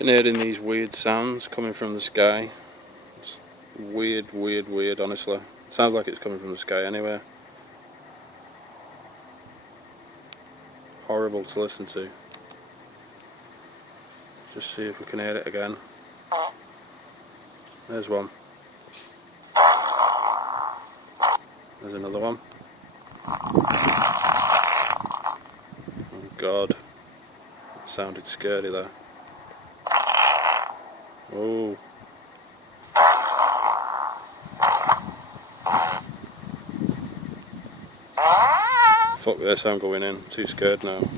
Been hearing these weird sounds coming from the sky. It's weird, honestly. Sounds like it's coming from the sky anyway. Horrible to listen to. Let's just see if we can hear it again. There's one. There's another one. Oh God. That sounded scary there. Oh. Fuck this, I'm going in. Too scared now.